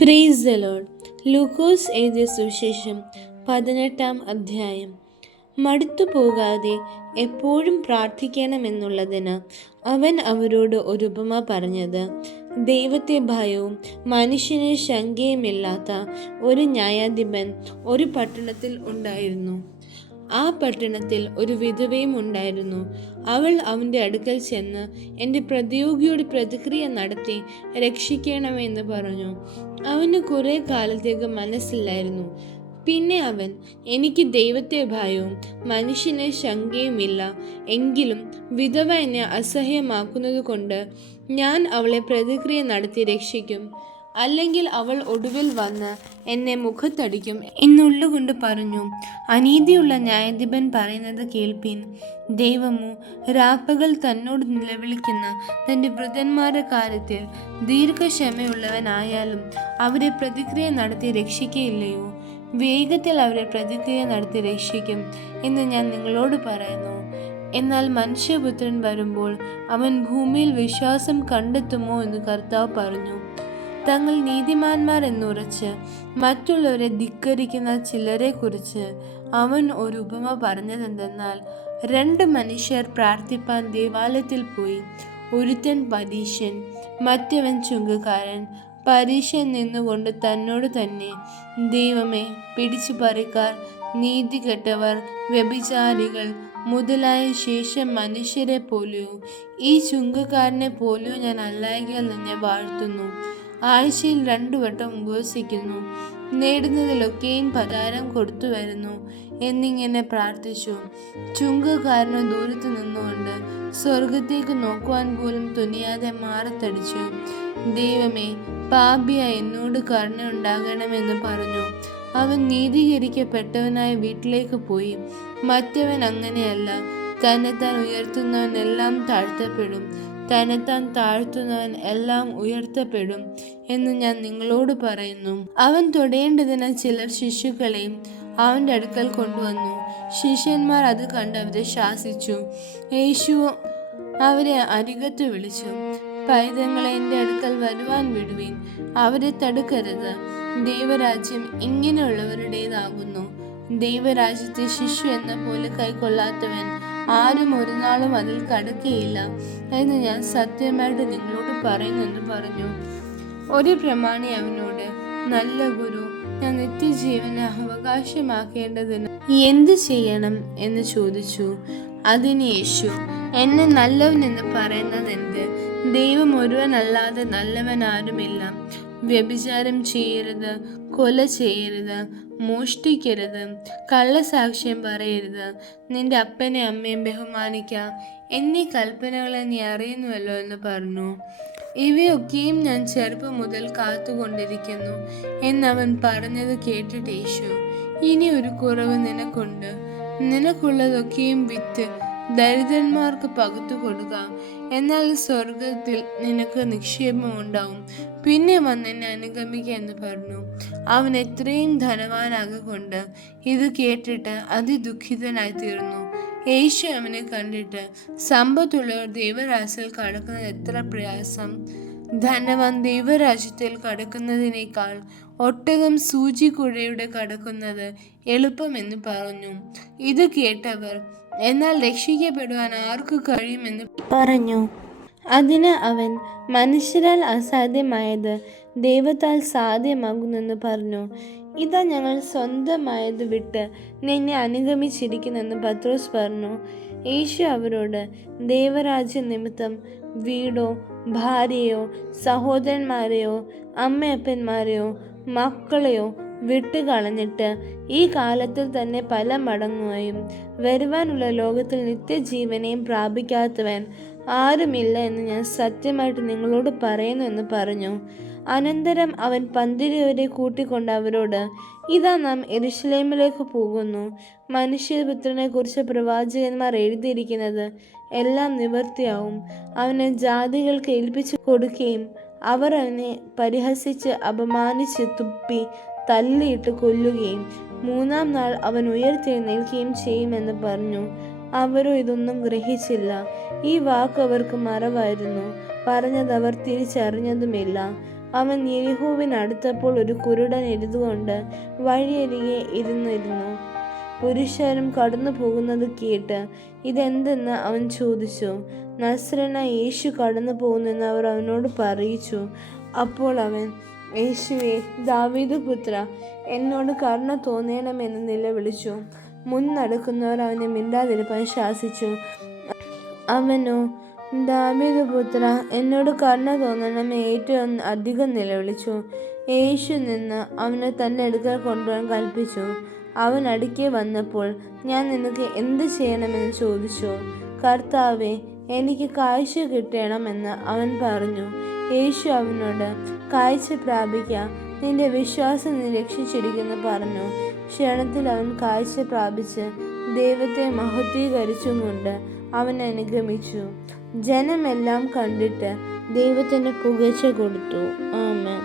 Praise the Lord. ലൂക്കോസ് എഴുതിയ സുവിശേഷം 18-ാം അധ്യായം. മടുത്തു പോകാതെ എപ്പോഴും പ്രാർത്ഥിക്കണമെന്നുള്ളതിന് അവൻ അവരോട് ഒരു ഉപമ പറഞ്ഞത്, ദൈവത്തെ ഭയവും മനുഷ്യന് ശങ്കയുമില്ലാത്ത ഒരു ന്യായാധിപൻ ഒരു പട്ടണത്തിൽ ഉണ്ടായിരുന്നു. ആ പട്ടണത്തിൽ ഒരു വിധവയും ഉണ്ടായിരുന്നു. അവൾ അവൻ്റെ അടുക്കൽ ചെന്ന്, എൻ്റെ പ്രതിയോഗിയോട് പ്രതിക്രിയ നടത്തി രക്ഷിക്കണമെന്ന് പറഞ്ഞു. അവന് കുറെ കാലത്തേക്ക് മനസ്സില്ലായിരുന്നു. പിന്നെ അവൻ, എനിക്ക് ദൈവത്തെ ഭയവും മനുഷ്യന് ശങ്കയുമില്ല, എങ്കിലും വിധവ എന്നെ അസഹ്യമാക്കുന്നത് കൊണ്ട് ഞാൻ അവളെ പ്രതിക്രിയ നടത്തി രക്ഷിക്കും, അല്ലെങ്കിൽ അവൾ ഒടുവിൽ വന്ന് എന്നെ മുഖത്തടിക്കും എന്നുള്ളുകൊണ്ട് പറഞ്ഞു. അനീതിയുള്ള ന്യായാധിപൻ പറയുന്നത് കേൾപ്പീൻ. ദൈവമോ രാപ്പകൽ തന്നോട് നിലവിളിക്കുന്ന തൻ്റെ വൃതന്മാരുടെ കാര്യത്തിൽ ദീർഘക്ഷമയുള്ളവനായാലും അവരെ പ്രതിക്രിയ നടത്തി രക്ഷിക്കയില്ലയോ? വേഗത്തിൽ അവരെ പ്രതിക്രിയ നടത്തി രക്ഷിക്കും എന്ന് ഞാൻ നിങ്ങളോട് പറയുന്നു. എന്നാൽ മനുഷ്യപുത്രൻ വരുമ്പോൾ അവൻ ഭൂമിയിൽ വിശ്വാസം കണ്ടെത്തുമോ എന്ന് കർത്താവ് പറഞ്ഞു. തങ്ങൾ നീതിമാന്മാർ എന്നുറച്ച് മറ്റുള്ളവരെ ധിക്കരിക്കുന്ന ചിലരെ കുറിച്ച് അവൻ ഒരു ഉപമ പറഞ്ഞതെന്തെന്നാൽ, 2 മനുഷ്യർ പ്രാർത്ഥിപ്പാൻ ദേവാലയത്തിൽ പോയി. ഒരുത്തൻ പരീശൻ, മറ്റവൻ ചുങ്കക്കാരൻ. പരീശൻ നിന്നുകൊണ്ട് തന്നോട് തന്നെ, ദൈവമേ, പിടിച്ചുപറിക്കാർ, നീതികെട്ടവർ, വ്യഭിചാരികൾ മുതലായ ശേഷം മനുഷ്യരെ പോലെയോ ഈ ചുങ്കക്കാരനെ പോലെയോ ഞാൻ അല്ലായ്കയാൽ നിന്നെ വാഴ്ത്തുന്നു. ആഴ്ചയിൽ 2 വട്ടം ഉപവസിക്കുന്നു, നേടുന്നതിലൊക്കെയും പതാരം കൊടുത്തു വരുന്നു എന്നിങ്ങനെ പ്രാർത്ഥിച്ചു. ചുങ്കക്കാരന് ദൂരത്ത് നിന്നുകൊണ്ട് സ്വർഗത്തേക്ക് നോക്കുവാൻ പോലും തുനിയാതെ മാറത്തടിച്ചു. ദൈവമേ, പാപിയ എന്നോട് കരുണ ഉണ്ടാകണമെന്ന് പറഞ്ഞു. അവൻ നീതീകരിക്കപ്പെട്ടവനായ വീട്ടിലേക്ക് പോയി. മറ്റവൻ അങ്ങനെയല്ല. തന്നെത്താൻ ഉയർത്തുന്നവൻ എല്ലാം താഴ്ത്തപ്പെടും, തന്നെത്താൻ താഴ്ത്തുന്നവൻ എല്ലാം ഉയർത്തപ്പെടും എന്ന് ഞാൻ നിങ്ങളോട് പറയുന്നു. അവൻ തൊടേണ്ടതിന് ചിലർ ശിശുക്കളെയും അവൻ്റെ അടുക്കൽ കൊണ്ടുവന്നു. ശിഷ്യന്മാർ അത് കണ്ട് അവരെ ശാസിച്ചു. യേശു അവരെ അരികത്ത് വിളിച്ചു, പൈതങ്ങളെ എൻ്റെ അടുക്കൽ വരുവാൻ വിടുവീൻ, അവരെ തടുക്കരുത്. ദൈവരാജ്യം ഇങ്ങനെയുള്ളവരുടേതാകുന്നു. ദൈവരാജ്യത്തെ ശിശു എന്ന പോലെ കൈക്കൊള്ളാത്തവൻ ആരും ഒരു നാളും അതിൽ കടക്കുകയില്ല എന്ന് ഞാൻ സത്യമായിട്ട് നിങ്ങളോട് പറയുന്നെന്ന് പറഞ്ഞു. ഒരു പ്രമാണി അവനോട്, നല്ല ഗുരു, ഞാൻ നിത്യജീവനെ അവകാശമാക്കേണ്ടതിന് എന്ത് ചെയ്യണം എന്ന് ചോദിച്ചു. അതിന് യേശു, എന്നെ നല്ലവൻ എന്ന് പറയുന്നത് എന്ത്? ദൈവം ഒരുവനല്ലാതെ നല്ലവൻ ആരുമില്ല. വ്യഭിചാരം ചെയ്യരുത്, കൊല ചെയ്യരുത്, മോഷ്ടിക്കരുത്, കള്ളസാക്ഷ്യം പറയരുത്, നിന്റെ അപ്പനെ അമ്മയും ബഹുമാനിക്കുക എന്നീ കൽപ്പനകളെ നീ അറിയുന്നുവല്ലോ എന്ന് പറഞ്ഞു. ഇവയൊക്കെയും ഞാൻ ചെറുപ്പം മുതൽ കാത്തുകൊണ്ടിരിക്കുന്നു എന്നവൻ പറഞ്ഞത് കേട്ടിട്ട് യേശു, ഇനി ഒരു കുറവ് നിനക്കുണ്ട്. നിനക്കുള്ളതൊക്കെയും വിറ്റ് ദരിദ്രന്മാർക്ക് പകുത്തു കൊടുക്കുക, എന്നാൽ സ്വർഗത്തിൽ നിനക്ക് നിക്ഷേപം ഉണ്ടാവും. പിന്നെ വന്ന് എന്നെ അനുഗമിക്കുക എന്ന് പറഞ്ഞു. അവൻ എത്രയും ധനവാനാകൊണ്ട് ഇത് കേട്ടിട്ട് അതിദുഃഖിതനായി തീർന്നു. യേശു അവനെ കണ്ടിട്ട്, സമ്പത്തുള്ളവർ ദൈവരാജ്യത്തിൽ കടക്കുന്നത് എത്ര പ്രയാസം! ധനവാൻ ദൈവരാജ്യത്തിൽ കടക്കുന്നതിനേക്കാൾ ഒട്ടകം സൂചിക്കുഴയുടെ കടക്കുന്നത് എളുപ്പമെന്ന് പറഞ്ഞു. ഇത് കേട്ടവർ, എന്നാൽ രക്ഷിക്കപ്പെടുവാൻ ആർക്ക് കഴിയുമെന്ന് പറഞ്ഞു. അതിന് അവൻ, മനുഷ്യരാൽ അസാധ്യമായത് ദൈവത്താൽ സാധ്യമാകുന്നെന്ന് പറഞ്ഞു. ഇതാ ഞങ്ങൾ സ്വന്തമായത് വിട്ട് നിന്നെ അനുഗമിച്ചിരിക്കുന്നെന്ന് പത്രോസ് പറഞ്ഞു. യേശു അവരോട്, ദൈവരാജ്യ നിമിത്തം വീടോ ഭാര്യയോ സഹോദരന്മാരെയോ അമ്മയപ്പന്മാരെയോ മക്കളെയോ വിട്ടുകളഞ്ഞിട്ട് ഈ കാലത്തിൽ തന്നെ പല മടങ്ങുകയും വരുവാനുള്ള ലോകത്തിൽ നിത്യജീവനെയും പ്രാപിക്കാത്തവൻ ആരുമില്ല എന്ന് ഞാൻ സത്യമായിട്ട് നിങ്ങളോട് പറയുന്നു എന്ന് പറഞ്ഞു. അനന്തരം അവൻ പന്തിരുവരെ കൂട്ടിക്കൊണ്ട് അവരോട്, ഇതാ നാം യെരൂശലേമിലേക്ക് പോകുന്നു. മനുഷ്യപുത്രനെ കുറിച്ച് പ്രവാചകന്മാർ എഴുതിയിരിക്കുന്നത് എല്ലാം നിവൃത്തിയാവും. അവനെ ജാതികൾക്ക് ഏൽപ്പിച്ചു കൊടുക്കുകയും അവർ അവനെ പരിഹസിച്ച് അപമാനിച്ച് തുപ്പി തല്ലിയിട്ട് കൊല്ലുകയും 3-ാം നാൾ അവൻ ഉയർത്തെഴുന്നേൽക്കുകയും ചെയ്യുമെന്ന് പറഞ്ഞു. അവരോ ഇതൊന്നും ഗ്രഹിച്ചില്ല. ഈ വാക്ക് അവർക്ക് മറവായിരുന്നു. പറഞ്ഞത് അവർ തിരിച്ചറിഞ്ഞതുമില്ല. അവൻ യെരിഹോവിനടുത്തപ്പോൾ ഒരു കുരുടൻ ഇരുന്നുകൊണ്ട് വഴിയരികെ ഇരുന്നിരുന്നു. പുരുഷാരം കടന്നു പോകുന്നത് കേട്ട് ഇതെന്തെന്ന് അവൻ ചോദിച്ചു. നസ്രയനായ യേശു കടന്നു പോകുന്നെന്ന് അവർ അവനോട് പറയിച്ചു. അപ്പോൾ അവൻ, യേശുവേ, ദാവീദ് പുത്ര, എന്നോട് കരുണ തോന്നണമെന്ന് നിലവിളിച്ചു. മുന്നടക്കുന്നവർ അവനെ മിണ്ടാതിരിപ്പാൻ ശാസിച്ചു. അവനോ, ദാവീദ് പുത്ര, എന്നോട് കരുണ തോന്നണമേ ഏറ്റവും അധികം നിലവിളിച്ചു. യേശു നിന്ന് അവനെ തൻ്റെ അടുക്കൽ കൊണ്ടുവരാൻ കൽപ്പിച്ചു. അവൻ അടുക്കെ വന്നപ്പോൾ, ഞാൻ നിനക്ക് എന്ത് ചെയ്യണമെന്ന് ചോദിച്ചു. കർത്താവേ, എനിക്ക് കാഴ്ച കിട്ടണമെന്ന് അവൻ പറഞ്ഞു. യേശു അവനോട്, കാഴ്ച പ്രാപിക്കാം, നിന്റെ വിശ്വാസം നീ രക്ഷിച്ചിരിക്കുന്നു പറഞ്ഞു. ക്ഷണത്തിൽ അവൻ കാഴ്ച പ്രാപിച്ച് ദൈവത്തെ മഹത്വീകരിച്ചും കൊണ്ട് അവൻ അനുഗമിച്ചു. ജനമെല്ലാം കണ്ടിട്ട് ദൈവത്തിന് പുകഴ്ച കൊടുത്തു. ആമേൻ.